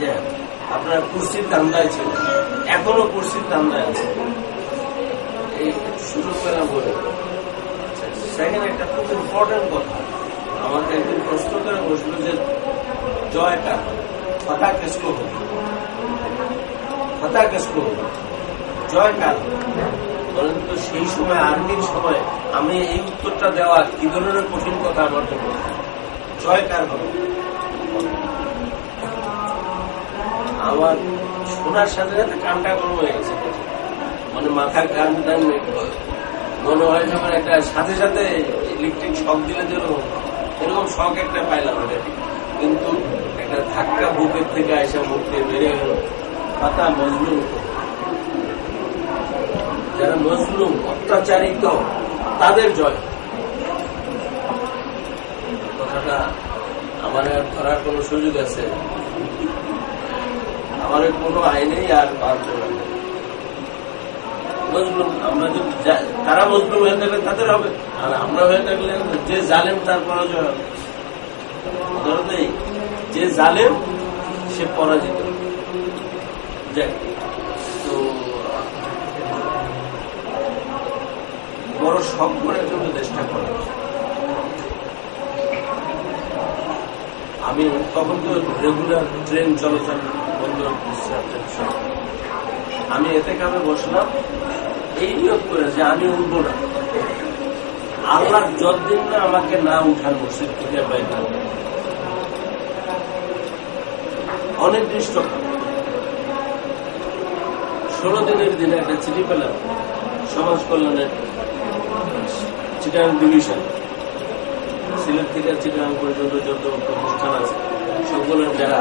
যে আপনার কুর্সির ধান্দায় ছিল, এখনো কুর্সির ধান্দায় আছে, এই সুযোগ পেলাম বলে। সেখানে একটা খুব ইম্পর্টেন্ট কথা, আমাকে একদিন প্রশ্ন করে বসলো যে জয়টা ফাতা কেসको হবে, ফাতা কেসको হবে, জয় কার বলেন তো? সেই সময় আর্মির সময় আমি এই উত্তরটা দেওয়া কি ধরনের কঠিন কথা আমার জন্য। জয় কার হবে? আমার শোনার সাথে সাথে কানটা গরম হয়ে গেছে, মানে মাথার কান টান মনে হয় যখন একটা সাথে সাথে ইলেকট্রিক শক দিলে যেরকম, এরকম শক একটা পাইলাম। কিন্তু একটা ধাক্কা বুকের থেকে এসে মুখ দিয়ে বেরিয়ে গেল, পাতা মজলুম, যারা মজলুম অত্যাচারিত তাদের জয়। কথাটা আমার আর ধরার কোন সুযোগ আছে? আমার কোনো আইনেই আর পারবে না। মজলুম আমরা যদি, তারা মজলুম হয়ে থাকলে তাদের হবে, আর আমরা হয়ে থাকলে যে জালেম তার পরাজয় হবে। যে জালেম সে পরাজিত। তো বড় শখ করে জন্য চেষ্টা করা। আমি তখন তো রেগুলার ট্রেন চলাচল বন্ধ করছি। আমি এতে কামে বসলাম এই নিয়োগ করে যে আমি উঠব না, আল্লাহ যতদিন না আমাকে না উঠান মসজিদ থেকে বাইরে, অনির্দিষ্ট 16 দিনের দিনে একটা চিঠি পেলাম সমাজ কল্যাণের চিটাগাং ডিভিশন, সিলেট থেকে চিটাগাং পর্যন্ত যত প্রতিষ্ঠান আছে সকলের যারা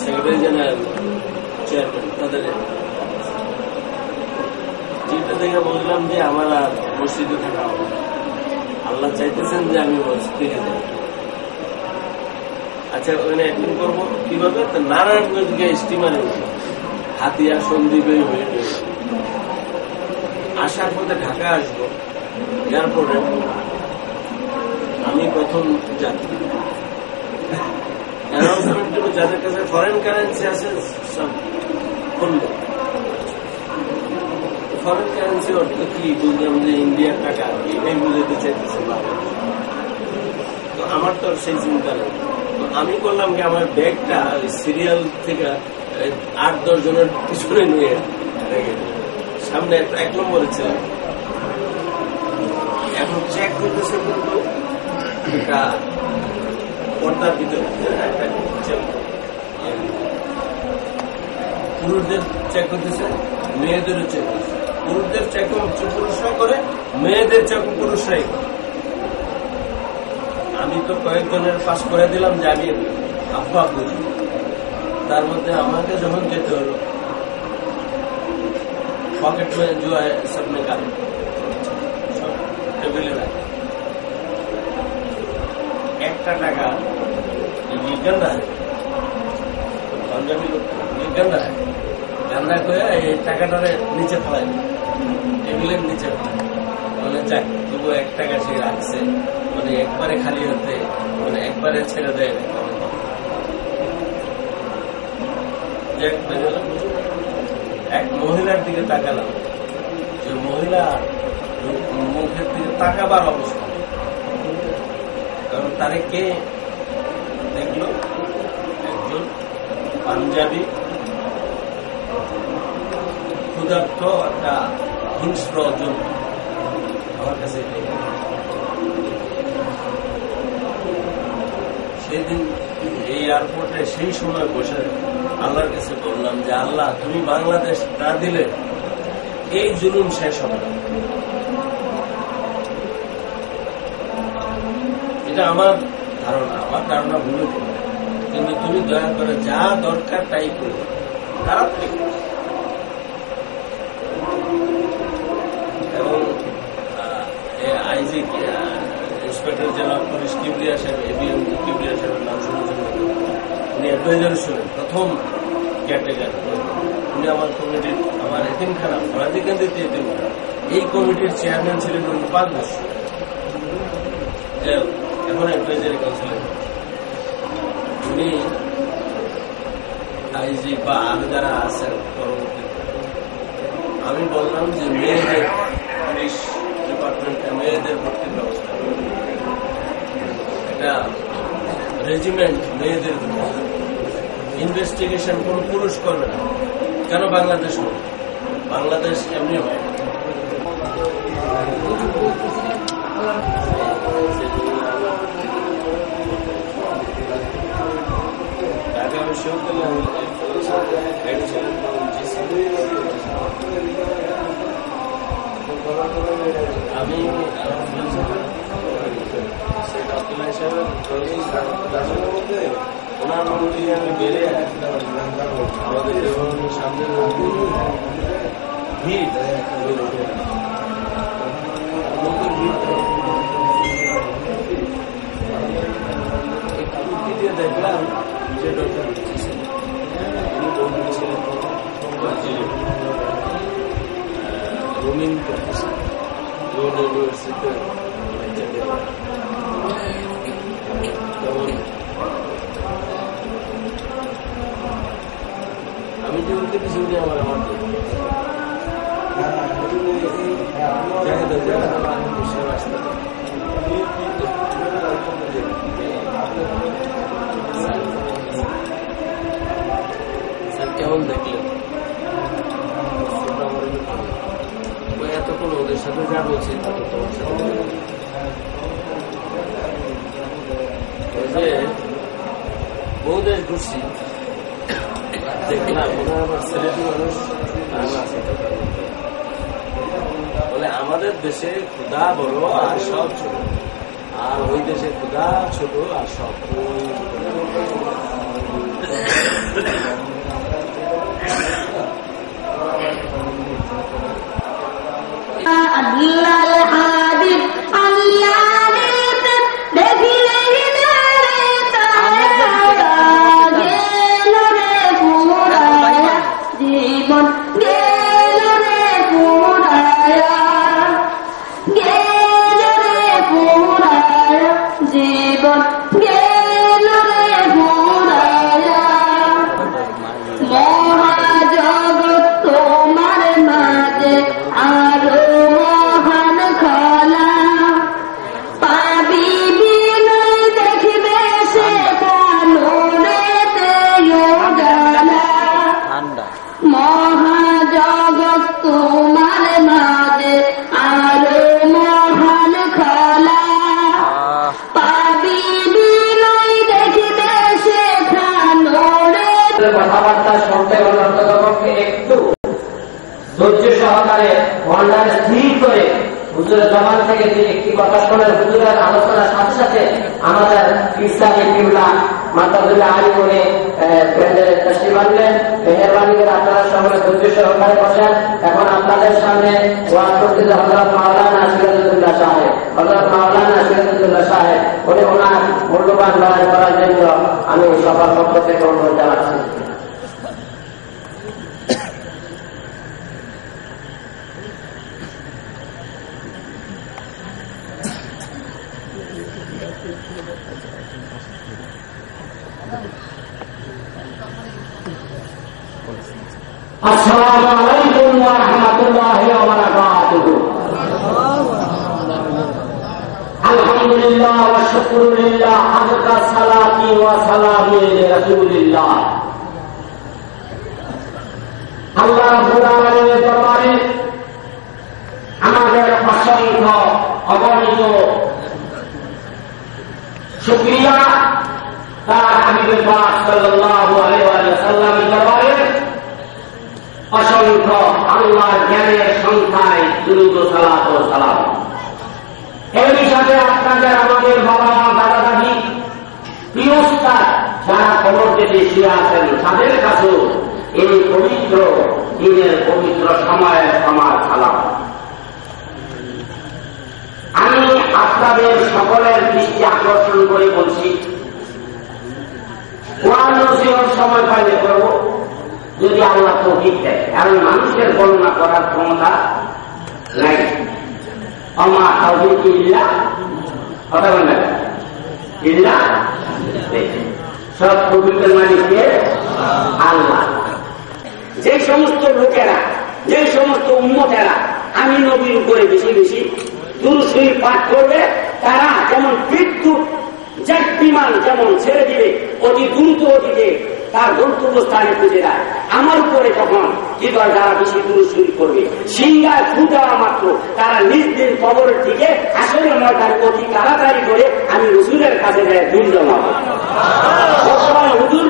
সেক্রেটারি জেনারেল, চেয়ারম্যান, তাদের চিঠিটা দেখে বুঝলাম যে আমার আর মসজিদে থাকা হবে। আল্লাহ চাইতেছেন যে আমি মসজিদ থেকে যাই। আচ্ছা, ওখানে অ্যাক্টিং করবো কিভাবে? নারায়ণগঞ্জকে স্টিমারে হাতিয়া সন্দীপে হয়ে আসার পথে ঢাকা আসবো, এয়ারপোর্টে আমি প্রথম যাত্রী। অ্যানাউন্সমেন্ট যাদের কাছে ফরেন কারেন্সি আছে সব করল। ফরেন কারেন্সি অর্থ কি বুঝলাম যে ইন্ডিয়ার টাকা, এটাই বুঝাতে চাইতেছে। তো আমার তো সেই চিন্তা নেই। আমি করলাম কি, আমার ব্যাগটা সিরিয়াল থেকে 8-10 জনের পিছনে নিয়ে সামনে 1 নম্বরে ছিল। এখন চেক করতেছে কিন্তু একটা পর্দার ভিতরে একটা পুরুষদের চেক করতেছে, মেয়েদেরও চেক করতেছে। পুরুষদের চেক পুরুষরা করে, মেয়েদের চেক পুরুষরাই করে। আমি তো কয়েকজনের পাস করে দিলাম যে আমি আফা বুঝি। তার মধ্যে আমাকে যখন যেতে হলো, पॉकेट में जो है सब निकाले, सब टेबले रखे। একটা টাকা ये गंदा है, पंजाबी लोग ये गंदा है, गंदा করে এই টাকাটারে নিচে ফেলাই, টেবিলের নিচে ফেলাই। মানে যাক, তবু 1 টাকা সে রাখছে, মানে একবারে খালি হতে, মানে একবারে ছেড়ে দেয়। এক মহিলার দিকে তাকালাম, যে মহিলা মুখের দিকে তাকাবার অবস্থা, কারণ তারে কে দেখলো? একজন পাঞ্জাবি ক্ষুধার্ত একটা হিংস্র জন্তু আমার কাছে। সেদিন এই এয়ারপোর্টে সেই সময় বসে আল্লাহর কাছে বললাম যে আল্লাহ, তুমি বাংলাদেশ না দিলে এই জুলুম শেষ হবে না। এটা আমার ধারণা ভুলে করবে, কিন্তু তুমি দয়া করে যা দরকার তাই করবে, তাড়াতাড়ি। এবং IG inspector general police Kibria সাহেব, এবিএম কিবরিয়া সাহেবের নাম শুনেছেন, উনি অ্যাডভাইজার ছিলেন প্রথম ক্যাটেগরি। উনি আমার কমিটির, আমার এতিমখানা ফরাজিকান্দিতে এতিমখানা, এই কমিটির চেয়ারম্যান ছিলেন উনি 5 বছর, এখন অ্যাডভাইজারি কাউন্সিলর। আইজি বা আরো যারা আছেন পরবর্তীতে, আমি বললাম যে মেয়েদের পুলিশ ডিপার্টমেন্টে মেয়েদের ভর্তির ব্যবস্থা, এটা রেজিমেন্ট মেয়েদের ইনভেস্টিগেশন কোন পুরুষ করবে না। কেন বাংলাদেশ হবে? বাংলাদেশ এমনি হয়। ঢাকা বিশ্ববিদ্যালয় আমি ওনার মন্ত্রী আমি বেড়ে আমাদের সামনে ভিড় দিয়ে দেখলাম যে ডক্টর বন্ধু ছিলেন রুমিন প্রফেসর ইউনিভার্সিটিতে, আমি যে উঠতে কিছু আমার আমার কেমন দেখলেন? এতক্ষণ ওদের সাথে যা বলছি তত তোমার সাথে বহু দেশ ঘুরছি, দেখলাম ওরা আবার ছেলেটি মানুষ বলে আমাদের দেশে ক্ষুধা বড় আর সব ছোট, আর ওই দেশে ক্ষুধা ছোট আর সব। কথাবার্তা শুনতে হলে একটু ধৈর্য সহকারে মনটা স্থির করে হুজুরের জবান থেকে যে একটি কথা শোনেন, হুজুরের আলোচনার সাথে সাথে আমাদের ইসলামী কিবলা মাতাবুল্লাহ আলী করে প্যান্ডেলে তশরিফ আনলেন। মেহেরবানি করে আপনারা সকলে ধৈর্য সহকারে বসেন। এখন আপনাদের সামনে ওয়াজ করতেছে হযরত মাওলানা সিরাজুদ্দৌলা সাহেব। হযরত মাওলানা সিরাজুদ্দৌলা সাহেব উনি ওনার মূল্যবান বয়ান করার জন্য আমি সবার পক্ষ থেকে অনুরোধ জানাচ্ছি। আসসালামু আলাইকুম ওয়া রাহমাতুল্লাহি ওয়া বারাকাতুহু। আলহামদুলিল্লাহ ওয়া শুকরুলিল্লাহ হাযকা সালাতি ওয়া সালামি আলা রাসূলিল্লাহ। আল্লাহ রাব্বুল আলামিনের দরবারে আমাদের অসংখ্য অগণিত শুকরিয়া। তার হাবিব পাক সাল্লাল্লাহু আলাইহি ওয়া সাল্লামের দরবারে অসংখ্য আল্লাহর জ্ঞানের সংখ্যায় দুরূদ ও সালাত ও সালাম। এরই সাথে আপনাদের আমাদের বাবা মা দাদা দাদি প্রিয় উস্তাদ যারা খবর কেটে শুয়ে আছেন তাদের কাছেও এই পবিত্র দিনের পবিত্র সময়ের সমাজ সালাম। আমি আপনাদের সকলের দৃষ্টি আকর্ষণ করে বলছি, কোরআন নসিহত সময় পাইলে করব যদি আল্লাহ তৌফিক দেয়, কারণ মানুষের বর্ণনা করার ক্ষমতা নাই। আমা তাওফীক ইল্লা কথা বলেন ইল্লা, সব তৌফিকের মালিককে আল্লাহ। যে সমস্ত লোকেরা, যে সমস্ত উম্মতেরা আমি নবীর উপরে বেশি বেশি দুরূদ শরীফ পাঠ করবে, তারা যেমন বিদ্যুৎ জেট বিমান যেমন ছেড়ে দিবে অতি দ্রুত গতিতে তার গন্তব্যস্থানে খুঁজে দেয়, আমার উপরে তখন হৃদয় যারা বেশি দুরূদ শরীফ করবে, সিংহায় ফু দেওয়া মাত্র তারা নিজ দিন কবরের দিকে আসলে ময়দান অতি তাড়াতাড়ি করে আমি রসুলের কাছে যাই দুল জমাবো। বর্তমান হুজুর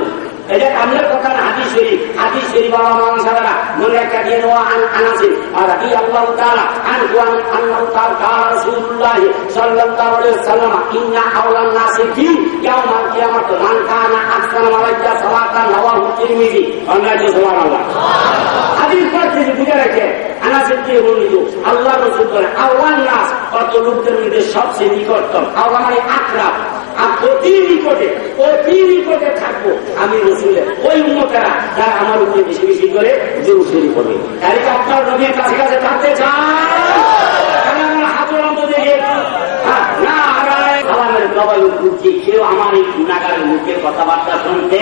এটা কামলের কথা না, হাদিস শরীফ, হাদিস শরীফ বাবা মামা সাহেবরা মনে একটা দিয়ে দেওয়া আনাছে আর রাদি আল্লাহু তাআলা আনহু আন্নাহু তাআলা রাসূলুল্লাহ সাল্লাল্লাহু আলাইহি ওয়াসাল্লাম ইন্না আওলান নাসি ফি ইয়াউমাল কিয়ামাত মান কানা আকসারা মালাইকা সালাতান রাওয়াহু তিরমিজি। সুবহানাল্লাহ। হাদিস পড়তে বুঝা রাখে আনাসের দিয়ে বর্ণিত আল্লাহ রাসূল বলেন আওয়ান নাস কত লোকদের মধ্যে সবচেয়ে নিকটতম, আওলা মানে আকরাব, আর অতি নিকটে থাকবো আমি রসুলের ওই উম্মতেরা যারা আমার উপরে বেশি বেশি করে দুরূদ শরীফ পড়বে। তাই আপনার নবীর কাছে কাছে থাকতে চান, আমার হাতের অন্ত দেখে না আমার জবাই উঠছি, কেউ আমার এই গুণাগারের মুখের কথাবার্তা শুনতে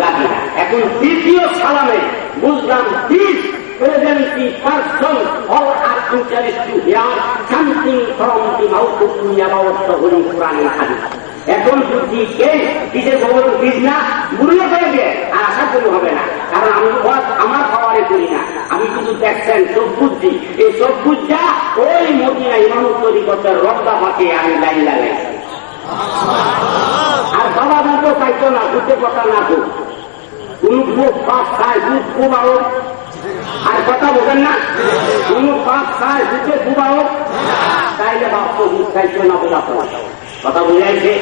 লাগে না। এখন দ্বিতীয় সালামে বুঝলাম 70% all are interested to hear something from the mouth of the Holy Quran and Hadith. এখন বুঝছি এই বিশেষ খবর বীজ না বুড়িয়ে পড়বে আর আশা করি হবে না, কারণ আমি আমার খাওয়ারে করি না, আমি শুধু দেখছেন সব বুঝছি, এই সব বুঝা ওই মদিনা ইমাম তরিকতের রক্তা পাকে আমি লাইন লাগাইছি। আর বাবা না তো চাইতো না বুঝতে কথা না তো কোন বুক পাঁচ খায় দুধ কুমাও আর কথা বোঝেন না, কোন পাঁচ খায় দুধে কুমাও তাইলে বাপ তো দুধ খাইতো না বলা কথা বুঝাইছে।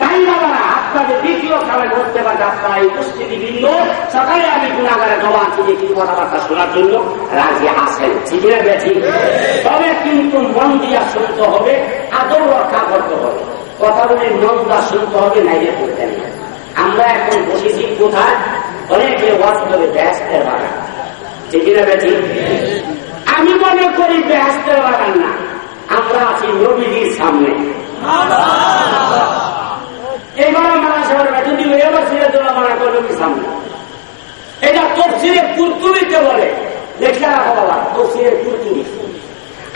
তাই বাবারা আপনাদের দ্বিতীয় খেলা করতে পারে আপনারা এই উপস্থিতি বৃন্দ সকালে আমি গুণাগারে জমা থেকে কিছু কথাবার্তা শোনার জন্য রাজি আসেন, ঠিক না বেঠি? তবে কিন্তু মন দিয়া শুনতে হবে, আদর রক্ষা করতে হবে, কথাগুলি মন দিয়া শুনতে হবে, নাইলে করতেন না। আমরা এখন বসেছি কোথায়? অনেকে ওয়াজ করে ব্যস্তের বাগান, ঠিক না বেঠি? আমি মনে করি ব্যস্তের বাগান না, আমরা আছি নবীজির সামনে। এবার মারা সবার যদি এবার ছেড়ে দেওয়া মারা করবে কি সামনে? এটা তফসিরে কুরতুবিতে বলে, লেখা রাখো বাবা, তফসিরে কুরতুবি।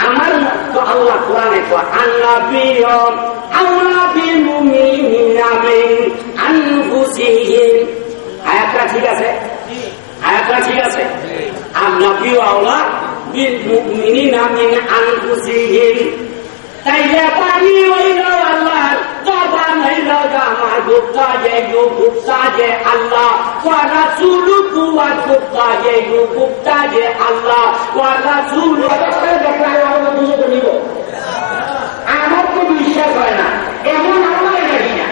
আমার তো আল্লাহ কোরআনে কয় আন্নাবিয়্যুম আওলা বিল মুমিনিনা মিন আনফুসিহিম। আয়াতটা ঠিক আছে? আয়াতটা ঠিক আছে? আন্নাবিয়্যু আওলা বিল মুমিনিনা মিন আনফুসিহিম। তাইলে পানি হইল আল্লাহর, জবান হইল জামার, গুপ্তা যে গুপ্তা যে আল্লাহ, ওয়ালা চুলু কুয়ার গুপ্তা যে গুপ্তা যে আল্লাহ, ওয়ালা চুলু নিব। আমার তো বিশ্বাস হয় না, এমন আল্লাহ দেখি না।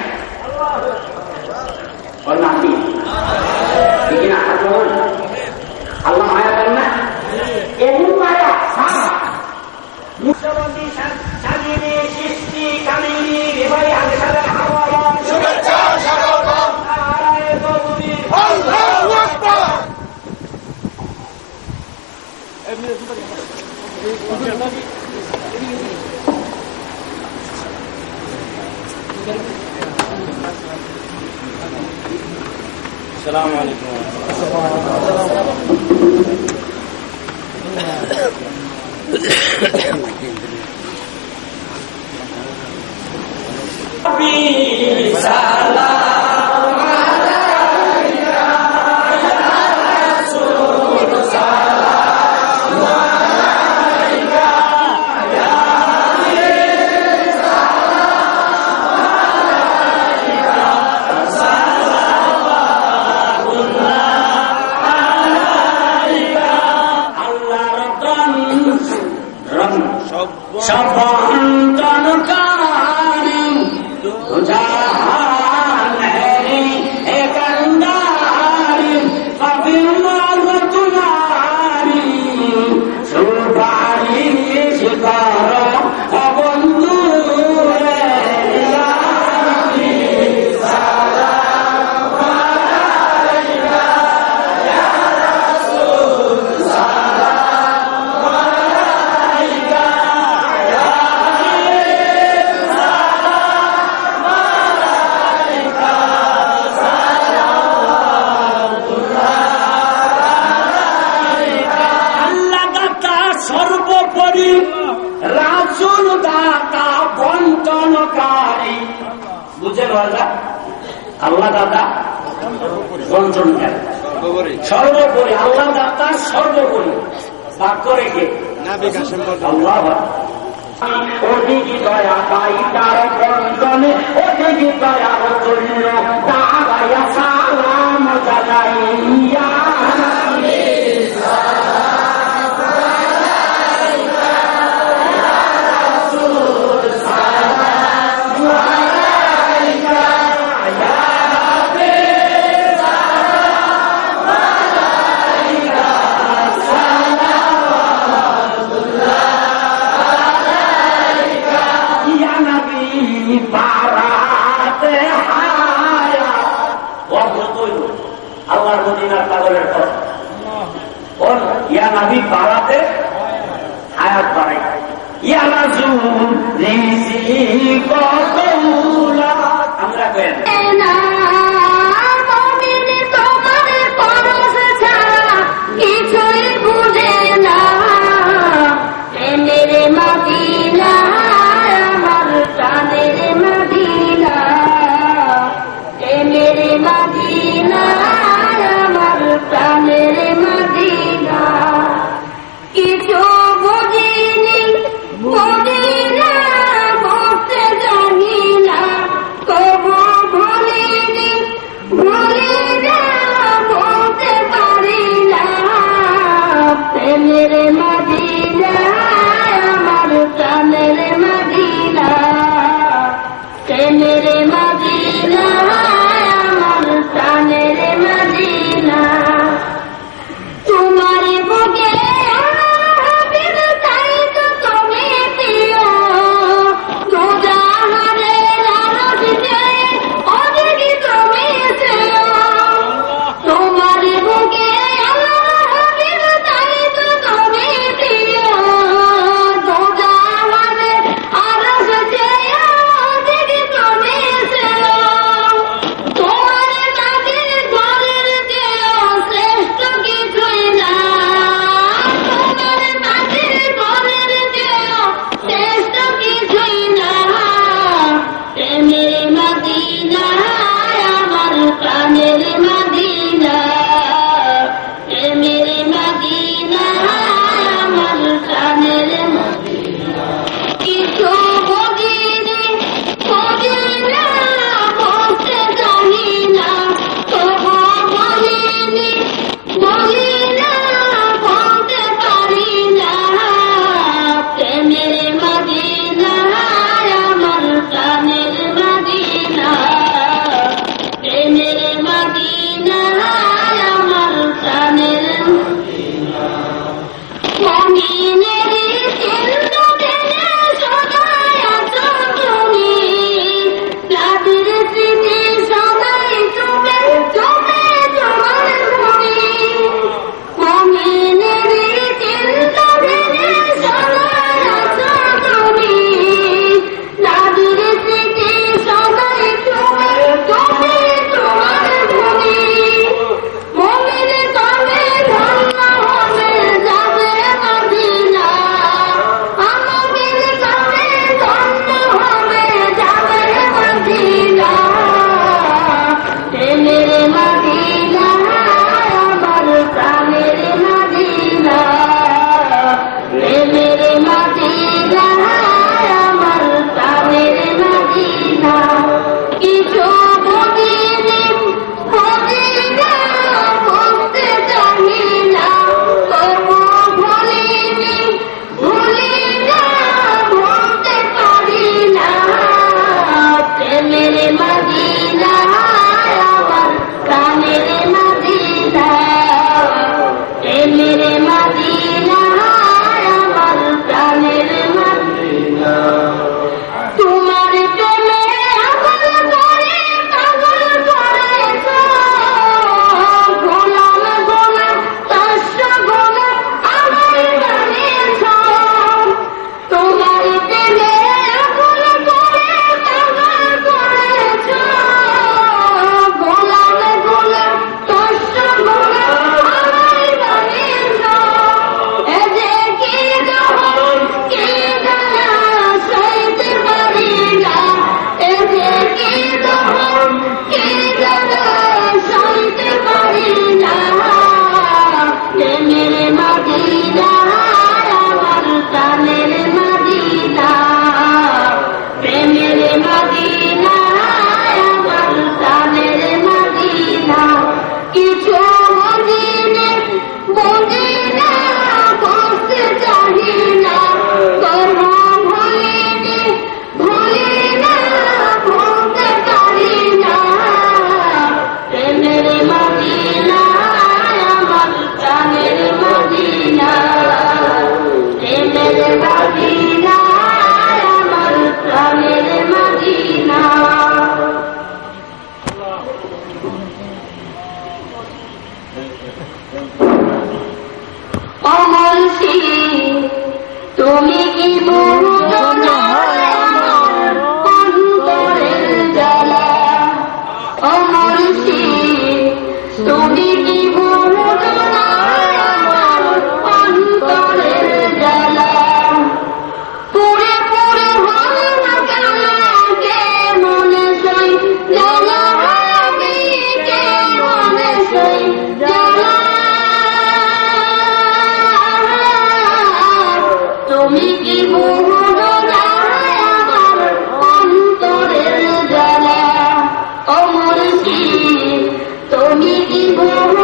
নাতি ঠিক না? আল্লাহ মায়া করেন না, এমন মায়া মুসলমানদের সাজিয়ে সৃষ্টি কামিনী এবারে আগে সাদা হাওয়াবান শুভেচ্ছা স্বাগতম নারায়ে তাকবীর আল্লাহু আকবার। আসসালামু আলাইকুম। বুঝছেন ওয়াজা? আল্লাহ দাতা বঞ্চন কেন? সর্বোপরি আল্লাহ দাতা সর্বোপরি বাক্য রেখে আল্লাহ ওদিকে দয়া পাই তার বন্ধনে ওদিকে দয়ার জন্য দাঁড়াইয়া সালাম জানাইয়া আল্লাহর মদিনার পাগলের কথা ইয়া নবী বাড়াতে হায়াত বাড়াই ইয়া রাসূল রিজিক কবুলা আমরা কেন কিছুই বুঝে না প্রেমের মদিনা আমার প্রাণের মদিনা প্রেমের মদিনা আমার প্রাণের মদিনা কিছু বুঝিনি বুঝতে তুমি কি বুঝো না আমার অন্তরের জ্বালা পুরে পুরে হয় না কেন কে মনে সই জ্বালা আমি কে মনে সই জ্বালা তুমি কি বুঝো না আমার অন্তরের জ্বালা অমর কি তুমি কি বুঝো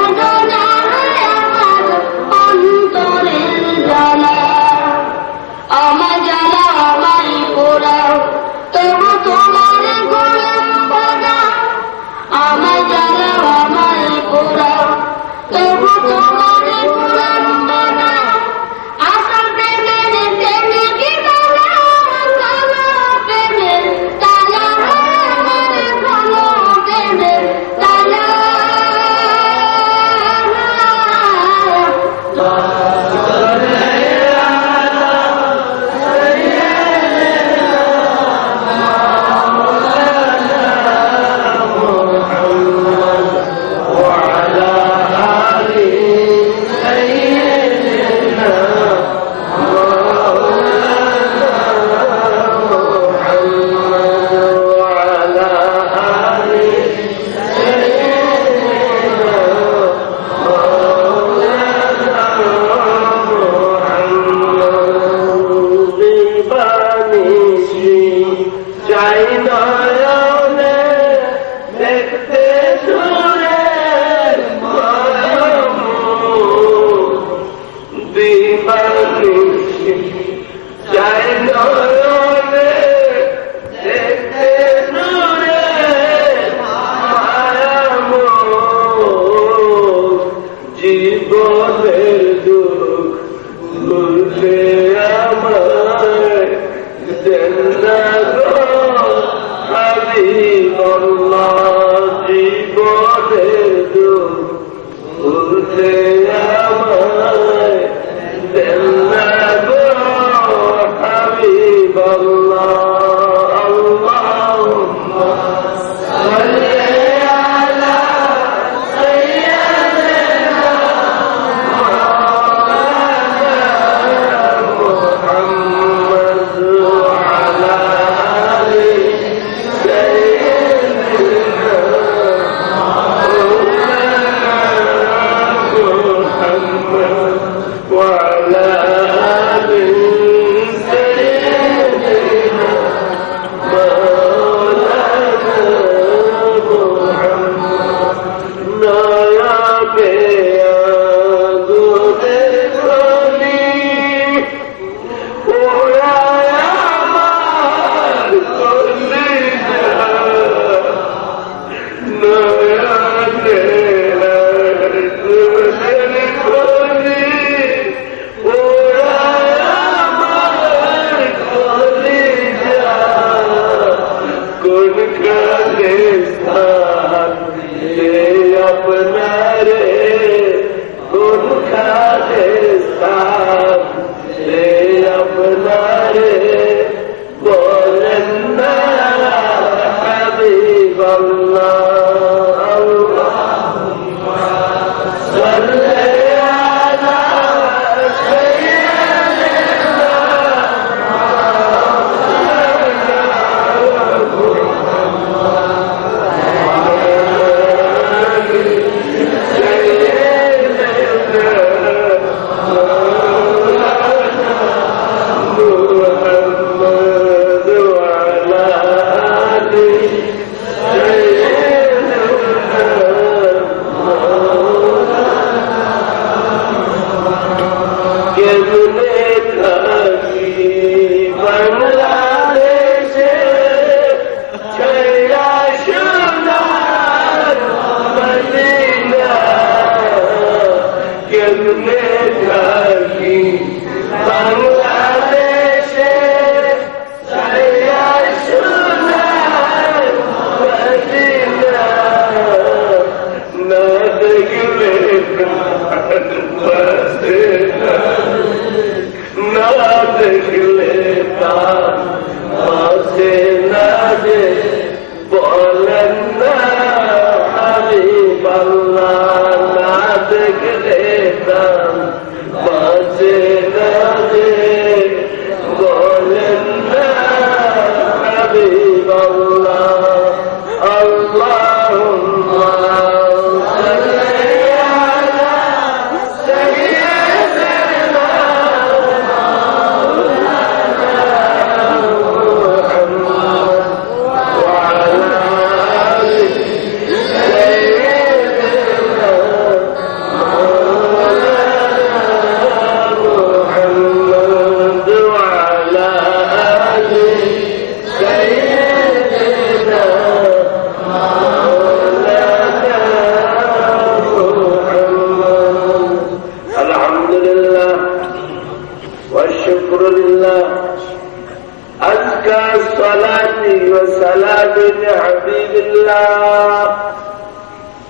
الله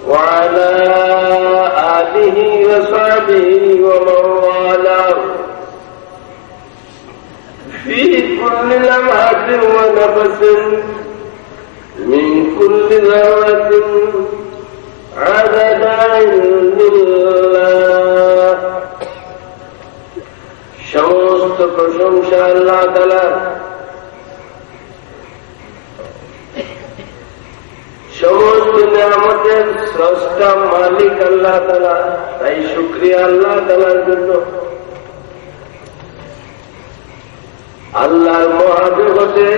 وعلى آله وصحبه ومن والاه في كل لمحة ونفس من كل ذرة عدد علم الله সমস্ত প্রশংসা আল্লাহ তাআলার, সমস্ত নিয়ামতের স্রষ্টা মালিক আল্লাহ তাআলা। তাই শুকরিয়া আল্লাহ তাআলার জন্য। আল্লাহর মহাজগতে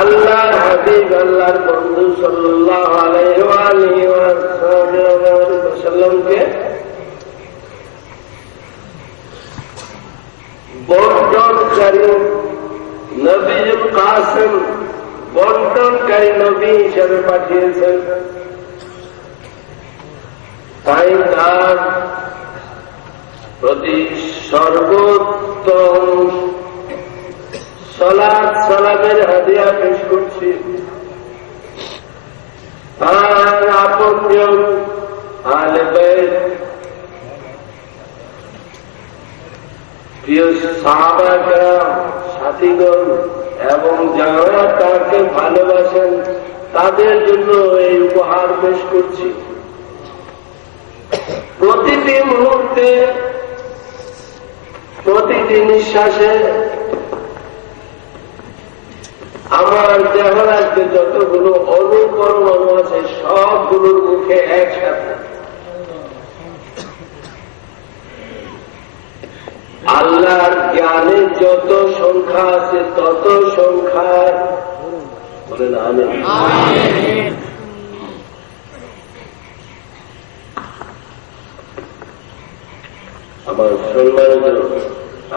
আল্লাহর হাবিব আল্লাহর বন্ধু সাল্লাল্লাহু আলাইহি ওয়াসাল্লামকে বন্টনকারী নবীর কাসেম, বন্টনকারী নবী হিসেবে পাঠিয়েছেন। তাই তার প্রতি সর্বোত্তম সালাত সালামের হাদিয়া পেশ করছি। তার আপনজন আহলে বাইত, প্রিয় সাহাবা কেরাম, সাথীগণ এবং যারা তাকে ভালোবাসেন তাদের জন্য এই উপহার পেশ করছি। প্রতিটি মুহূর্তে, প্রতিটি নিঃশ্বাসে আমার দেহ রাজ্যে যতগুলো অনুপরমাণু আছে সবগুলোর মুখে একসাথে আল্লাহর জ্ঞানের যত সংখ্যা আছে তত সংখ্যায় বলেন আমিন। আমার সম্মানিত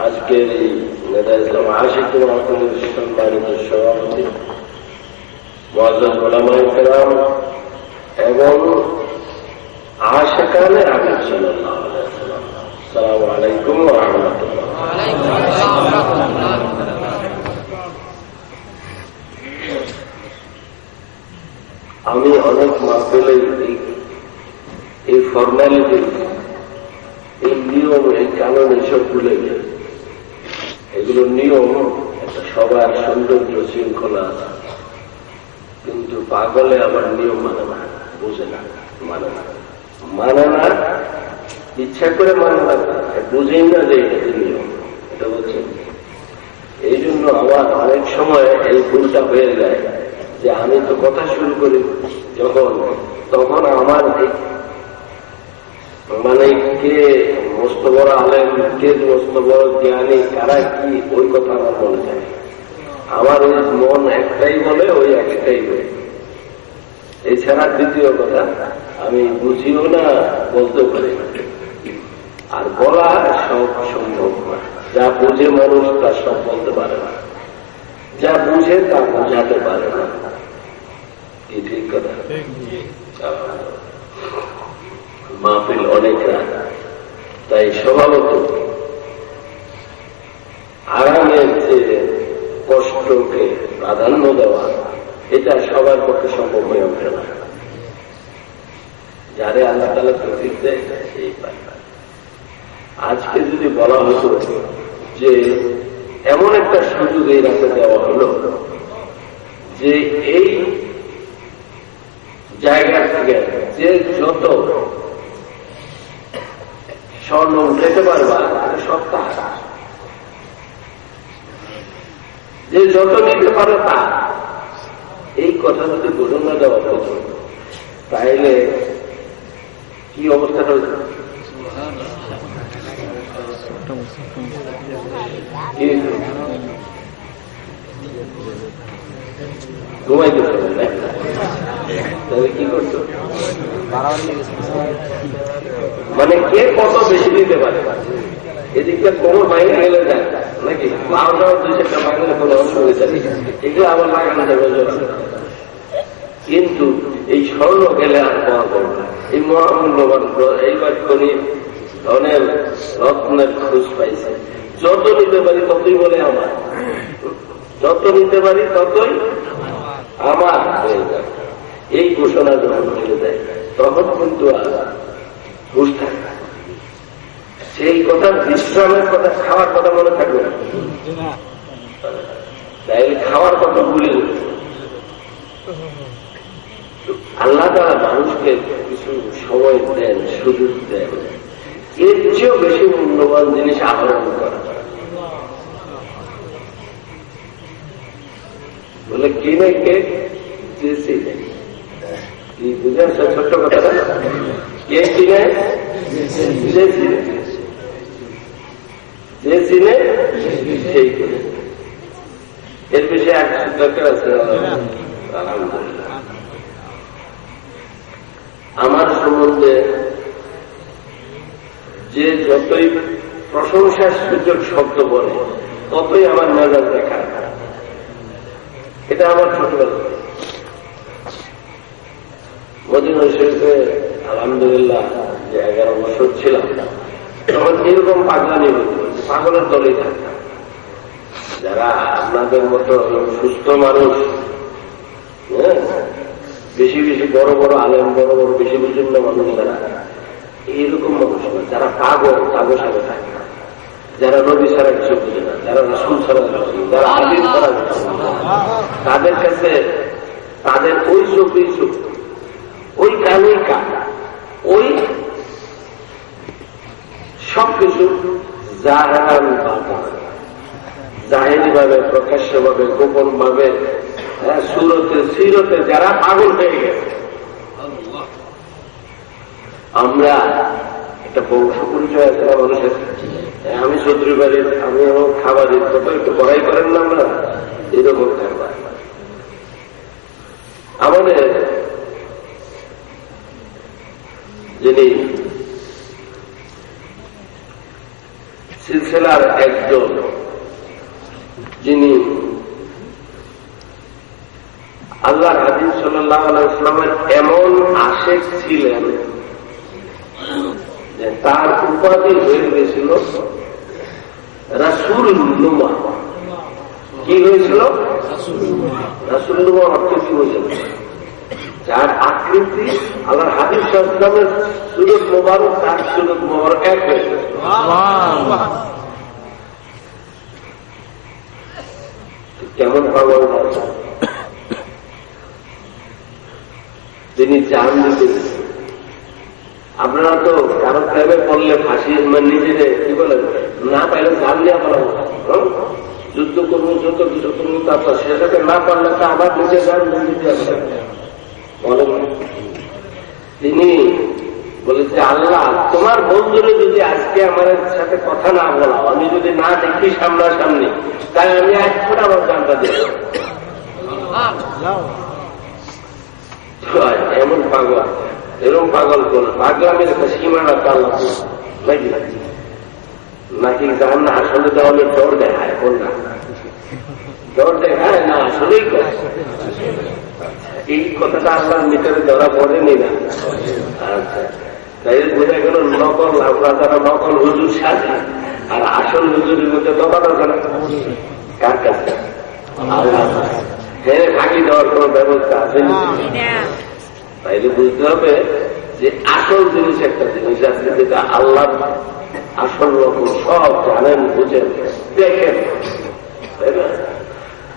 আজকের এই নেতা ইসলাম আশিকুর রহমানের সম্মানিত সভাপতি, মুআজ্জাজ উলামায়ে কেরাম এবং আশিকানে আমির সাল্লাল্লাহু আলাইহি ওয়াসাল্লাম, আসসালামু আলাইকুম ওয়া রাহমাতুল্লাহ। আমি অনেক মাহফিলে এই ফর্মালিটি, এই নিয়ম, এই কানুন এসব ভুলে গেছে। এগুলো নিয়ম, একটা সবার সৌন্দর্য শৃঙ্খলা আছে, কিন্তু পাগলে আমার নিয়ম মানে না, বুঝে না, মানে না, মানে না, ইচ্ছা করে মানে না, বুঝেই না যে এটা নিয়ম, এটা বলছেন। এই জন্য আমার অনেক সময় এই ভুলটা হয়ে যায় যে আমি তো কথা শুরু করি যখন, তখন আমার মানে কে মস্ত বড় আলেম, কে মস্ত বড় জ্ঞানী, কারা কি, ওই কথা আমার মনে যায়। আমার ওই মন একটাই বলে, ওই একটাই বলে। এছাড়া দ্বিতীয় কথা আমি বুঝিও না, বলতেও পারি না। আর বলা সব সম্ভব না। যা বুঝে মানুষ তা সব বলতে পারে না, যা বুঝে তা বোঝাতে পারে না। কি ঠিক কথা? মাহফিল অনেক রাত, তাই স্বভাবত আরামের চেয়ে কষ্টকে প্রাধান্য দেওয়া, এটা সবার পক্ষে সম্ভব হয়ে ওঠে না। যারে আল্লাহ তাআলা তৌফিক দেয় সেই পায়। আজকে যদি বলা হতো যে এমন একটা সুযোগ এই রাতে দেওয়া হলো যে এই জায়গা থেকে যে যত স্বর্ণ উঠাইতে পারবা সপ্তাহ, যে যত নিতে পারে তা, এই কথা যদি ঘোষণা দেওয়া হতো তাহলে কি অবস্থাটা হতো? ঘুমাইতে পারবেন না, তাহলে কি করতো? মানে কে কত বেশি দিতে পারে, এদিকটা কোমর বাইরে গেলে যায় নাকি, বারোটাও দুই চারটা বাংলা কোনো অসুবিধা নেই, এগুলো আবার লাগানো যাবে। কিন্তু এই স্বর্ণ গেলে আর পাওয়া যাবে না। এই মহামূল্যবান এইবার কোন ধনের রত্নের খোঁজ পাইছে, যত নিতে পারি ততই বলে আমার, যত নিতে পারি ততই আমার হয়ে যাবে। এই ঘোষণা যখন মিলে দেয় তখন কিন্তু আর হুঁশ থাকে না। সেই কথা, বিশ্রামের কথা, খাওয়ার কথা মনে থাকবে না, তাই খাওয়ার কথা ভুলে যাবে। আল্লাহ তাআলা মানুষকে কিছু সময় দেন, সুযোগ দেন, এর চেয়েও বেশি মূল্যবান জিনিস আহরণ করা বলে কিনে কে চেয়েছি কি বুঝে ছোট্ট কথা কে কিনে যে চিনে সেই কিনে। এর বিষয়ে এক দরকার আছে। আলহামদুলিল্লাহ আমার সম্বন্ধে যে যতই প্রশংসার সূচক শব্দ বলে ততই আমার মেজাজ দেখা। এটা আমার ছোটবেলা মদিনা শরীফে আলহামদুলিল্লাহ যে 11 বছর ছিলাম তখন এরকম পাগলামি হতো, পাগলের দলেই থাকতাম। যারা আপনাদের মতো সুস্থ মানুষ, বেশি বেশি বড় বড় আলেম, বড় বড় বেশি বিভিন্ন মানুষ, যারা এইরকম মানুষ না, যারা পাগল তাদের সাথে থাকে না, যারা নবী ছাড়া কিছু বুঝে না, যারা রাসূল ছাড়া কিছু, যারা হাদিস ছাড়া কিছু, তাদের কাছে তাদের ওই চোখেই চোখ, ওই কানেই কান, ওই সবকিছু জাহান বাতান, জাহেরি ভাবে, প্রকাশ্য ভাবে, গোপন ভাবে, সুরতে সিরতে যারা পাগল হয়ে গেছে। আমরা একটা বংশ পরিচয় আছে না মানুষের, আমি চৌধুরী বাড়ির, আমি আমার খাবারের কত একটু বড়াই করেন না আমরা, এরকম খাবার। আমাদের যিনি সিলসিলার একজন, যিনি আল্লাহ হাবিব সাল্লাল্লাহু আলাইহি ওয়াসাল্লামের এমন আশেক ছিলেন যে তার উপাধি হয়ে গেছিল রাসূলুল্লাহ। কি হয়েছিল? রাসূলুল্লাহ অর্থ কি বোঝেন? যার আকৃতি আল্লাহ হাবিব সাল্লাল্লাহু আলাইহি ওয়াসাল্লামের সুরত মোবারক, তার সুরত মোবারক এক হয়েছে। কেমন পাগল তিনি জান দিতে। আপনারা তো কারো প্রেমে পড়লে ফাঁসি, নিজেদের কি বলেন, না পাইলে জান দেওয়া বলা, যুদ্ধ করবো, যত কিছু করবো, তারপর সেটাকে না পারলে তো আবার নিজে যান বলেন। তিনি বলেছে, আল্লাহ তোমার বন্ধুরে যদি আজকে আমার সাথে কথা না বলা, আমি যদি না দেখি সামনাসামনি, তাই আমি এক ফুট আমার জানটা দেব। এমন পাগল, এরকম পাগল কোন পাগলামের একটা সীমানা পাল্লা নাকি নাকি জান না আসলে তাহলে ডর দেখায়, কোন না ডর দেখায় না আসলেই করে। এই কথাটা আল্লাহর ভিতরে ধরা পড়েনি না। আচ্ছা, তাই বোঝা গেল নকল, আমরা যারা নকল হুজুর সাজি আর আসল হুজুরের মধ্যে তফাৎ আছে না। কার কাছে? আল্লাহ। হ্যাঁ, ফাঁকি দেওয়ার কোন ব্যবস্থা আছে না। তাইলে বুঝতে হবে যে আসল জিনিস একটা জিনিস আছে, যেটা আল্লাহ আসল রকম সব জানেন, বুঝেন, দেখেন, তাই না?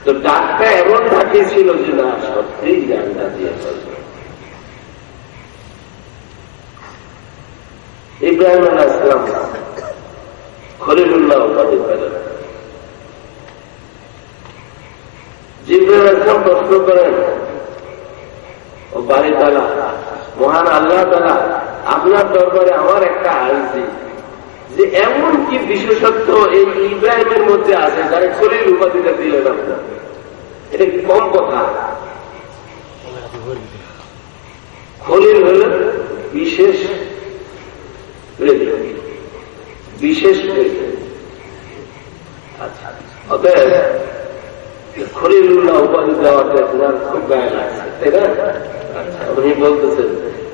তো ডাকটা এমন ছিল যে না সত্যিই জানটা দিয়ে ফেলবে। ইব্রাহিম আলাইহিস সালাম খলিলুল্লাহ উপাধি পেলেন। জিবরাইল আলাইহিস সালাম প্রশ্ন করেন, ও বাড়ি তালা, মহান আল্লাহ তাআলা আপনার দরবারে আমার একটা আরজি যে এমন কি বিশেষত্ব এই ইব্রাহিমের মধ্যে আছে যারা খলিল উপাধিটা দিলেন আপনার, এটা কি কম কথা? খলিল হল বিশেষ বিশেষ। আচ্ছা, অতএব খলিলুল্লাহ উপাধি দেওয়াতে আপনার খুব গায়ে লাগছে, তাই না? আচ্ছা, আপনি বলতেছেন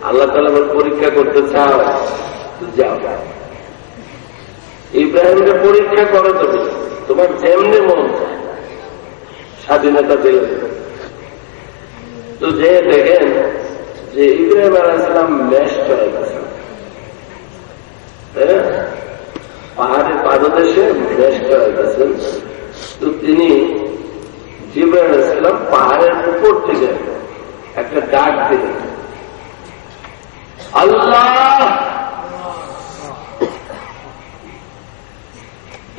আল্লাহ তাআলা আমার পরীক্ষা করতে চাও, যাও ইব্রাহিমকে পরীক্ষা করো, তুমি তোমার যেমনি মন চায় স্বাধীনতা দিলেন। তো যে দেখেন যে ইব্রাহিম আলাইহিস সালাম মেষ চড়াইতেছেন, পাহাড়ের পাদদেশে মেষ চড়াইতেছেন। তো তিনি জিবরাইল আলাইহিস সালাম পাহাড়ের উপর থেকে একটা ডাক দিলেন, আল্লাহ।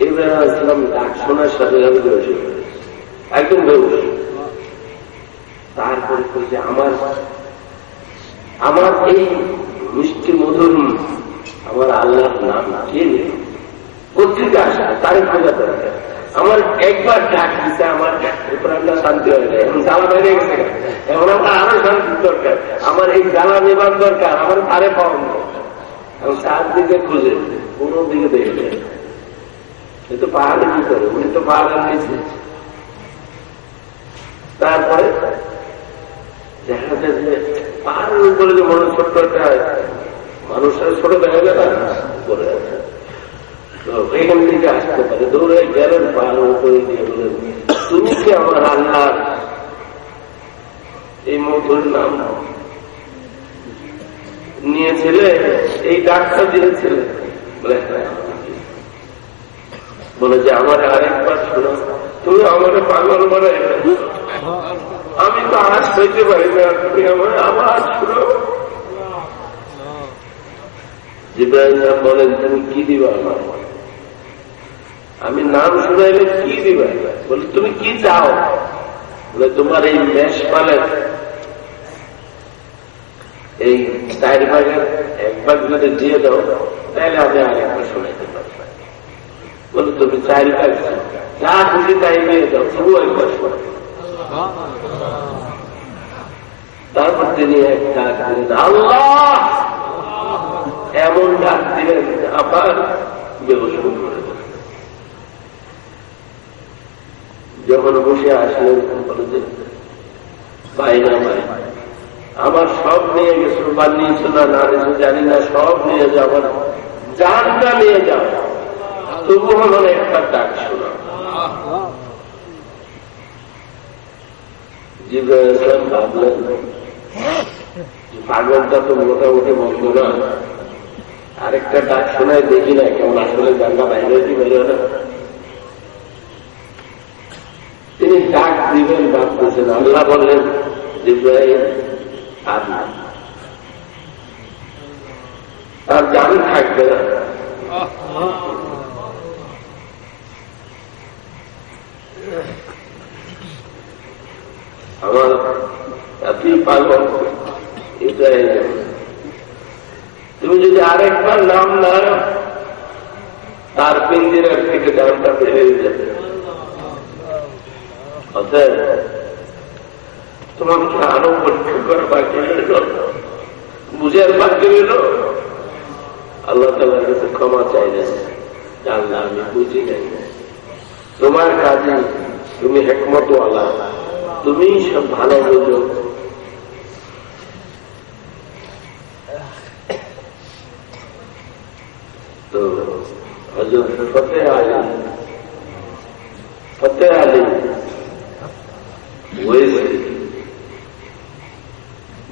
ইব্রাহিম আলাইহিস সালাম ডাক শোনার সাথে সাথে বসে একদম বেহুশ। তারপরে বলছে, আমার এই মিষ্টি মধুর আমার আল্লাহর নাম কে নেই, পত্রিকা আসে তার খোঁজা দরকার। আমার একবার ডাক দিচ্ছে, আমার প্রাণটা শান্তি হয়ে যায়। এখন জ্বালা বেড়ে গেছে, এখন আমার আরো শান্তির দরকার, আমার এই জ্বালা নেবার দরকার, আমার তারে পাওয়া দরকার। এখন চারদিকে খুঁজে কোন দিকে দেখবে, কিন্তু পাহাড়ের ভিতরে, উনি তো পাহাড়ের নিচে। তারপরে দেখা যায় যে পাহাড়ের উপরে যে মনে ছোট্ট একটা মানুষের ছোট দেখা যায় না পরে আছে, তো এখান থেকে আসতে পারে। দৌড়ে গেলেন পাহাড়ের উপরে গিয়ে বলেন, তুমি কি আমার আল্লাহ এই মধুর নাম নিয়েছিলে, এই ডাকটা দিয়েছিলে? বলে যে আমার আরেকবার শোনো, তুমি আমার পাগল বানাই, আমি তো আজ হইতে পারি না, তুমি আমার আবার শুনো। জিবরাইল বলেন, তুমি কি দিবা আমার? আমি নাম শুনাইলে কি দিবা? বলে তুমি কি চাও? বলে তোমার এই মেষ পালের এই 4 ভাগের 1 ভাগ যদি দিয়ে দাও, তাহলে আমি আরেকবার শোনাইতে পারবো। বলে তুমি 4 ভাগ যা খুশি তাই নিয়ে যাও, তবু একবার শোনো। তারপর তিনি এক ডাক দিলেন, আল্লাহ। এমন ডাক দিলেন আবার বেহুশ করে দিলেন। যখন বসে আসলেন, বলে যে ভাই না ভাই, আমার সব নিয়ে গেছো বা নিয়েছো না না নিয়েছো জানি না, সব নিয়ে যাও, আমার জানটা নিয়ে যাও, তবু আমার একটা ডাক শোনা। জিবরাইল ভাবলেন, পাগলটা তো মোটামুটি বন্ধ না, আরেকটা ডাক শোনায় দেখি না কেমন আসলে জানটা বাইরে কি বেরো না। তিনি ডাক দিবেন ভাবতেছেন, আল্লাহ বললেন, জিবরাইল তার জান থাকবে না। আমার এতই পাগল, এটাই তুমি যদি আরেকবার নাম না, তার পিঞ্জিরার থেকে জানটা বেরিয়ে যাবে। অতএব তোমাকে আরো পরীক্ষা করা বাকি রইল, বুঝার বাকি রইল। আল্লাহ তাআলার কাছে ক্ষমা চাইলেন, আল্লাহ আমি বুঝি নাই, তোমার কাজে তুমি হিকমত ওয়ালা, তুমি সব ভালো বুঝো। তো হযরত ফতেহ আলী ওয়েসি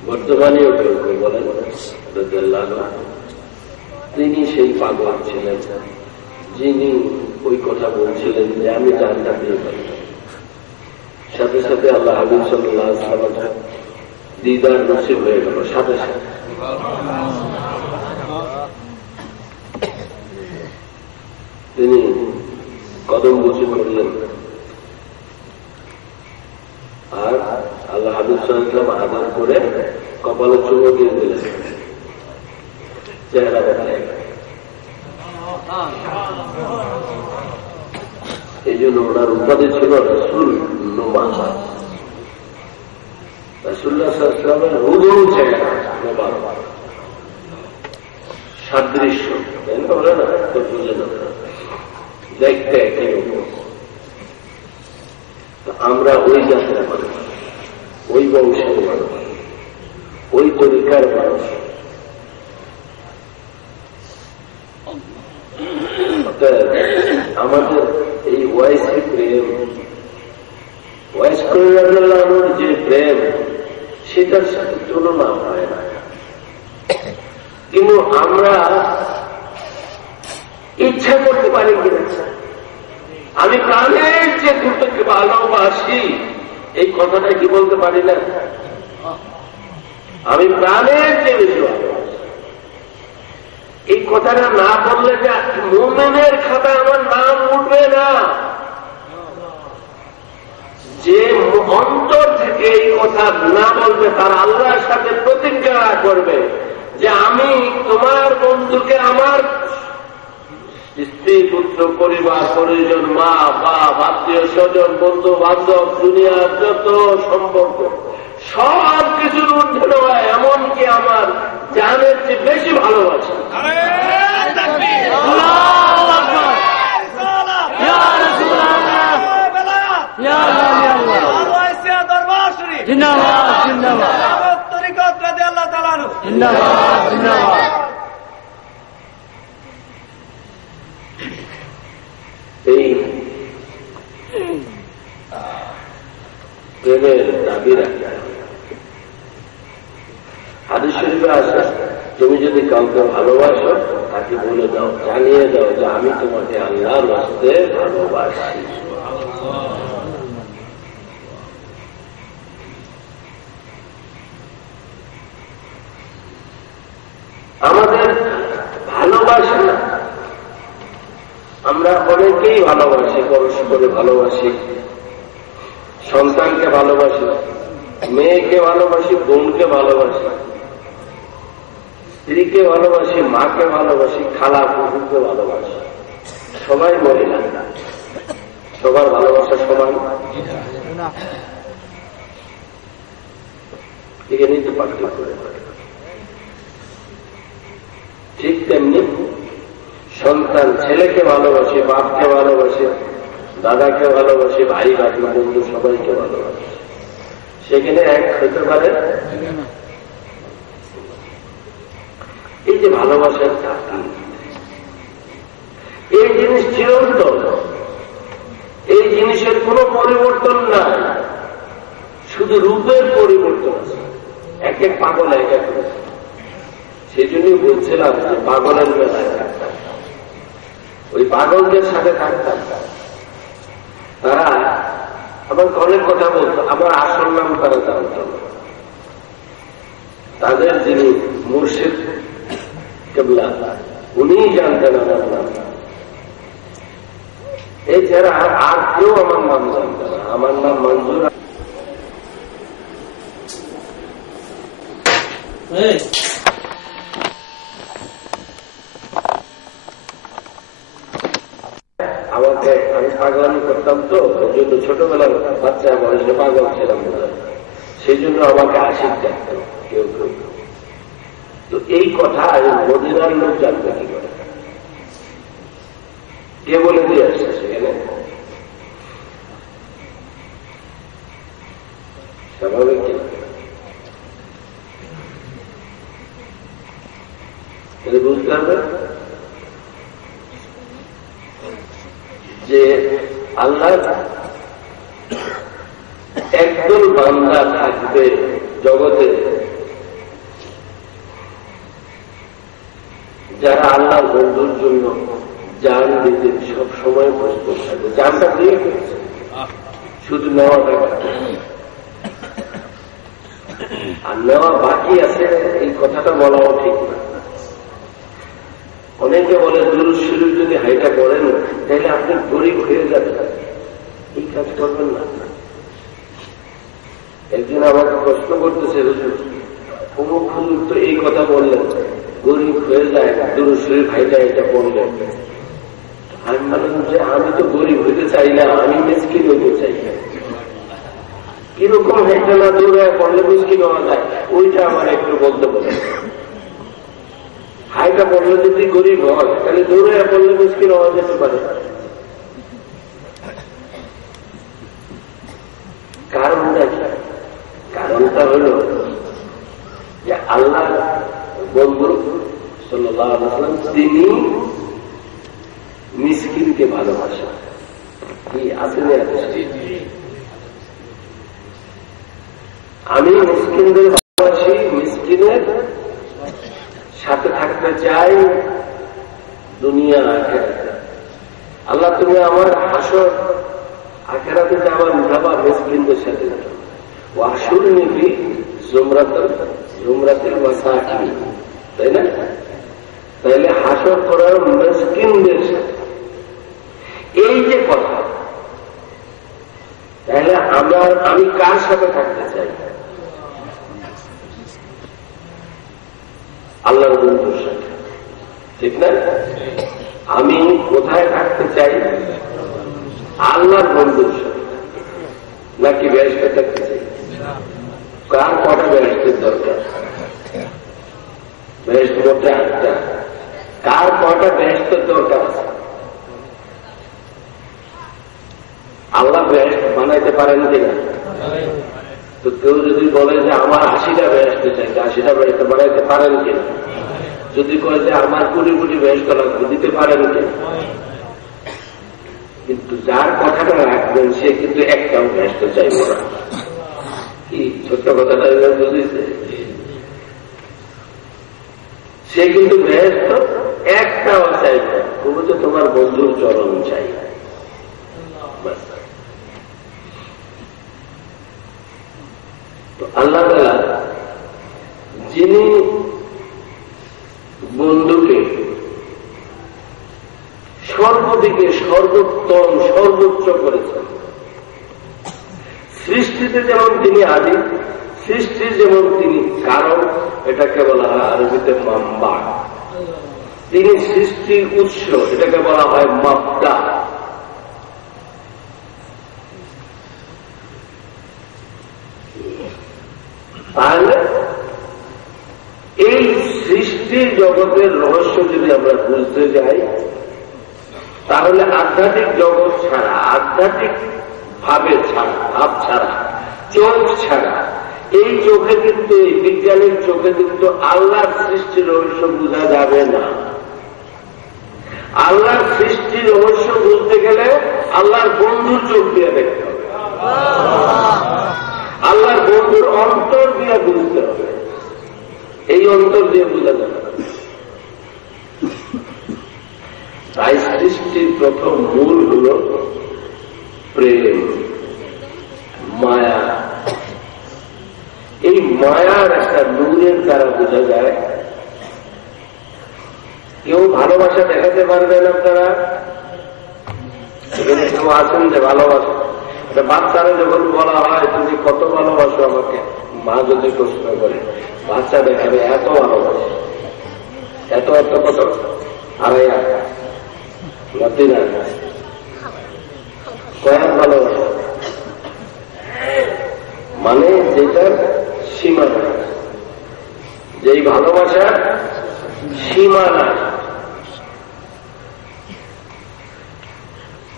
বর্তমানে বলেন, তিনি সেই পাগল ছিলেন যিনি ওই কথা বলছিলেন যে আমি জানটা দিয়ে পারি। সাথে সাথে আল্লাহ হাবিব সাল্লাল্লাহু আলাইহি ওয়াসাল্লাম দিদার নসিব হয়ে গেল। সাথে সাথে তিনি কদম বুঝি করলেন, আর আল্লাহ হাবিব সাল্লাল্লাহু আলাইহি ওয়াসাল্লাম আদর করে কপালে চুমো দিয়ে দিলেন, চেহারা দেখায়। এই জন্য ওনার উপাধি ছিল রাসূল নুমা। রাসূলুল্লাহ সাল্লাল্লাহু আলাইহি ওয়াসাল্লামের হুবহু চেহারা, সাদৃশ্য, তাই না? বলে না তো বুঝে না, দেখতে একই রকম। আমরা ওই জাতের মানুষ, ওই বংশের মানুষ, ওই তরিকার মানুষ। আমাদের এই ওয়াইসি প্রেম বয়স্ক যে প্রেম সেটার সাথে তুলনা হয় না। কিন্তু আমরা ইচ্ছা করতে পারি কিনা আমি প্রাণের যে দুটোকে ভালোবাসি এই কথাটা কি বলতে পারি না? আমি প্রাণের যে বেশি ভালোবাসি এই কথাটা না বললে যে মুমিনের খাতায় আমার নাম উঠবে না। যে অন্তর থেকে এই কথা না বলবে তার আল্লাহর সাথে প্রতিজ্ঞা করবে যে আমি তোমার বন্ধুকে আমার স্ত্রী পুত্র পরিবার পরিজন মা বাপ আত্মীয় স্বজন বন্ধু বান্ধব দুনিয়ার যত সম্পর্ক সব কিছুর ঊর্ধ্বে নয়, এমনকি আমার জানের চেয়ে বেশি ভালোবাসি। এই প্রেমের দাবি রাখে হাদিস শরীফে আছে, তুমি যদি কাউকে ভালোবাসো তাকে বলে দাও, জানিয়ে দাও যে আমি তোমাকে আল্লাহর রাস্তে ভালোবাসি। আমাদের ভালোবাসা আমরা অনেকেই ভালোবাসি, পরস্পরে ভালোবাসি, সন্তানকে ভালোবাসি, মেয়েকে ভালোবাসি, বোনকে ভালোবাসি, স্ত্রীকে ভালোবাসি, মাকে ভালোবাসি, খালা কুকুরকে ভালোবাসি। সবাই মহিলা, সবার ভালোবাসা সমান এখানেই তো পার্থক্য করে। ঠিক তেমনি সন্তান ছেলেকে ভালোবাসে, বাপকে ভালোবাসে, দাদাকে ভালোবাসে, ভাই ভাবি বন্ধু সবাইকে ভালোবাসে। সেখানে এক হতে পারে। এই যে ভালোবাসার থাকি এই জিনিস চিরন্তন, এই জিনিসের কোনো পরিবর্তন নাই, শুধু রূপের পরিবর্তন আছে। এক এক পাগল এক এক। সেই জন্যই বলছিলাম যে পাগলের বেলায় থাকতাম, ওই পাগলদের সাথে থাকতাম, তারা আমার অনেক কথা বলতো, আমার আসল নাম তারা জানত না। তাদের যিনি মুর্শিদ কেবলা উনিই জানতেন আমার নাম, এছাড়া আর কেউ আমার নাম জানত না। আমার নাম মঞ্জুর। আমাকে আমি পাগলামি করতাম, তো ওই জন্য ছোটবেলার বাচ্চা বয়সে পাগল ছিলাম, সেই জন্য আমাকে আশিক দেখতাম কেউ কেউ। তো এই কথা মদিনার লোক জানতে কি করে, কে বলে দিয়ে আসছে সেখানে? স্বাভাবিক বুঝতে হবে যে আল্লাহ একদল বান্দা থাকবে জগতে যারা আল্লাহর বন্ধুর জন্য জান দিতে সব সময় প্রস্তুত থাকবে। জানটা দিয়ে ফেলছে, শুধু নেওয়াটা আর নেওয়া বাকি আছে, এই কথাটা বলাও ঠিক না। অনেকে বলে দুরূদ শরীফ যদি হাইটা করেন তাহলে আপনি গরিব হয়ে যাবেন, এই কাজ করবেন না। একদিন আমাকে প্রশ্ন করতেছে, অমুক হুজুর তো এই কথা বললেন, গরিব হয়ে যায় দুরূদ শরীফ হাইটা এটা বললেন। আমি বললাম যে আমি তো গরিব হইতে চাই না, আমি মিসকিন হইতে চাই। কিরকম হাইটা না দৌড়ে পড়লে মিসকিন হওয়া যায় ওইটা আমার একটু বলতে বলে। হাইটা পড়লে যদি গরিব হয় তাহলে দৌড়ে পড়লে মুশকিল হওয়া যেতে পারে। কারণটা কি? কারণটা হল যে আল্লাহ বন্ধু সাল্লাল্লাহু আলাইহি ওয়াসাল্লাম তিনি মিসকিনকে ভালোবাসেন। কি আছে আমি মিসকিনদের ভালোবাসি, মিসকিনের সাথে থাকতে চাই দুনিয়া আখেরাতে। আল্লাহ তুমি আমার হাসর আখেরাতে যাওয়ার উঠাবা মিসকিনদের সাথে, ওয়াসুর নিবি জুমরাতের মাসাকিন, তাই না? তাইলে হাসর করার মিসকিনদের সাথে, এই যে কথা, তাহলে আমি কার সাথে থাকতে চাই? আল্লাহর বন্ধুর সাথে, ঠিক না? আমি কোথায় থাকতে চাই? আল্লাহর বন্ধুর সাথে, নাকি বেহেশতে থাকতে চাই? কার কটা বেহেশতের দরকার? বেহেশত মধ্যে 8টা, কার কটা বেহেশতের দরকার আছে? আল্লাহ বেহেশত বানাইতে পারেন কিনা? তো কেউ যদি বলে যে আমার 80টা বেহেশত চাই, 80টা বেহেশত বানাইতে পারেন কিনা? যদি কয় যে আমার 20 কোটি বেহেশত লাগবে, দিতে পারেন কিনা? কিন্তু যার কথাটা রাখবেন সে কিন্তু একটাও বেহেশত চাইব না। কি ছোট্ট কথাটা বুঝেছে? সে কিন্তু বেহেশত একটাও চাইবে, তবু তো তোমার বন্ধুর চরণ চাই। আল্লাহ তাআলা যিনি বন্ধুকে সর্বদিকে সর্বোত্তম সর্বোচ্চ করেছেন, সৃষ্টিতে যেমন তিনি আদি, সৃষ্টির যেমন তিনি কারণ, এটাকে বলা হয় আরবিতে মাম্বা। তিনি সৃষ্টির উৎস, এটাকে বলা হয় মাবদা। তাহলে এই সৃষ্টি জগতের রহস্য যদি আমরা বুঝতে যাই, তাহলে আধ্যাত্মিক জগৎ ছাড়া, আধ্যাত্মিক ভাবে ছাড়া, ভাব ছাড়া, চোখ ছাড়া, এই চোখে কিন্তু, এই বিজ্ঞানের চোখে কিন্তু আল্লাহর সৃষ্টির রহস্য বোঝা যাবে না। আল্লাহর সৃষ্টির রহস্য বুঝতে গেলে আল্লাহর বন্ধুর চোখ দিয়ে দেখতে হবে, আল্লাহর বন্ধুর অন্তর দিয়ে বুঝতে হবে। এই অন্তর দিয়ে বোঝা যাবে। তাই সৃষ্টির প্রথম মূল হল প্রেম, মায়া। এই মায়ার একটা নূরের দ্বারা বোঝা যায়। কেউ ভালোবাসা দেখাতে পারবেন আপনারা? এখানে কেউ আছেন যে ভালোবাসা? বাচ্চারা যখন বলা হয় তুমি কত ভালোবাসো আমাকে, মা যদি প্রশ্ন করে, বাচ্চা দেখাবে এত ভালোবাসে, এত এত কত, 2.5 কয়েক ভালোবাসা, মানে যেটার সীমা নাই, যেই ভালোবাসার সীমা নাই।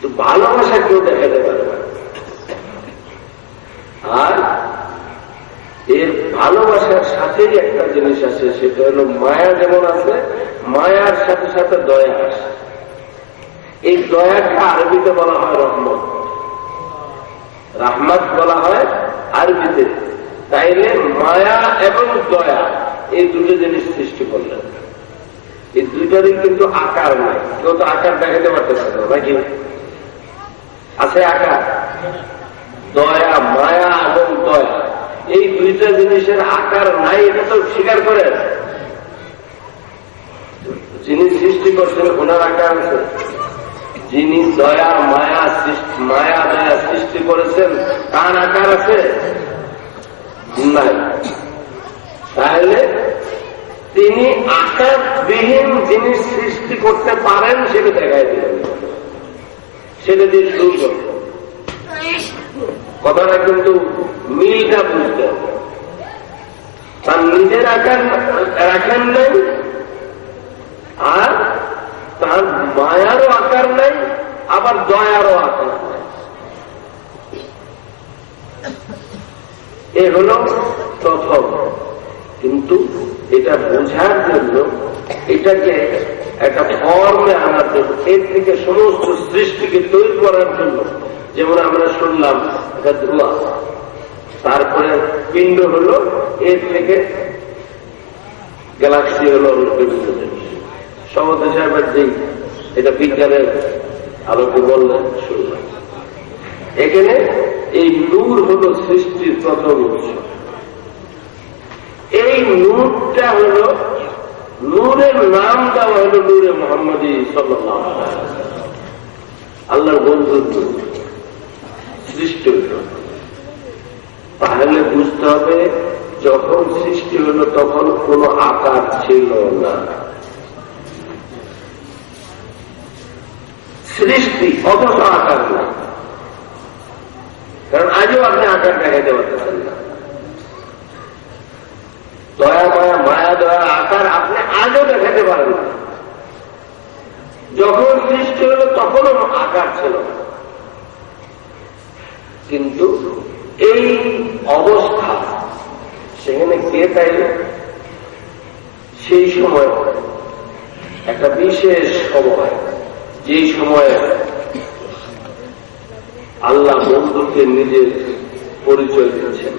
তো ভালোবাসা কেউ দেখাতে পারে না। আর এর ভালোবাসার সাথেই একটা জিনিস আছে, সেটা হলো মায়া। যেমন আছে, মায়ার সাথে সাথে দয়া আসে। এই দয়াকে আরবিতে বলা হয় রহমত, রাহমাত বলা হয় আরবিতে। তাইলে মায়া এবং দয়া, এই দুটো জিনিস সৃষ্টি করলেন। এই দুইটারই কিন্তু আকার নাই। কেউ তো আকার দেখাতে পারতেছে না, নাকি আছে আকার? দয়া, মায়া এবং দয়া, এই দুইটা জিনিসের আকার নাই, এটা তো স্বীকার করে। যিনি সৃষ্টি করছেন ওনার আকার আছে। যিনি দয়া মায়া দয়া সৃষ্টি করেছেন তার আকার আছে নাই। তাহলে তিনি আকারবিহীন জিনিস সৃষ্টি করতে পারেন, সেটা দেখাই দিলেন, সেটা দিয়ে শুরু করবেন। কথাটা কিন্তু মিলটা বুঝতে হবে। তার নিজের আকার রাখেন নাই, আর তার মায়ারও আকার নাই, আবার দয়ারও আকার নাই। এ হল প্রথম। কিন্তু এটা বোঝার জন্য, এটাকে একটা ফর্মে আনার জন্য, এর থেকে সমস্ত সৃষ্টিকে তৈরি করার জন্য, যেমন আমরা শুনলাম এটা ধোঁয়া, তারপরে পিণ্ড হলো, এর থেকে গ্যালাক্সি হলো বিভিন্ন জিনিস। সমুদ্র সাহেবের যেই এটা বিজ্ঞানের আলোকে বললেন শুরু। এখানে এই নূর হলো সৃষ্টির প্রথম উৎস। এই নূরটা হলো, নূরের নাম দেওয়া হলো নূরে মোহাম্মদী সাল্লাল্লাহু আলাইহি ওয়াসাল্লাম, আল্লাহর বন্ধুর নূর সৃষ্টি হল। তাহলে বুঝতে হবে যখন সৃষ্টি হলো তখন কোনো আকার ছিল না। সৃষ্টি অথচ আকার না, কারণ আজও আপনি আকার দেখাইতে পারতেছেন না। দয়া মায়া, মায়া দয়া আকার আপনি আজও দেখাতে পারেন না। যখন সৃষ্টি হলো তখনও আকার ছিল না। কিন্তু এই অবস্থা সেখানে কে তাই সেই সময় একটা বিশেষ সময়, যেই সময়ে আল্লাহ বন্ধুকে নিজের পরিচয় দিচ্ছেন।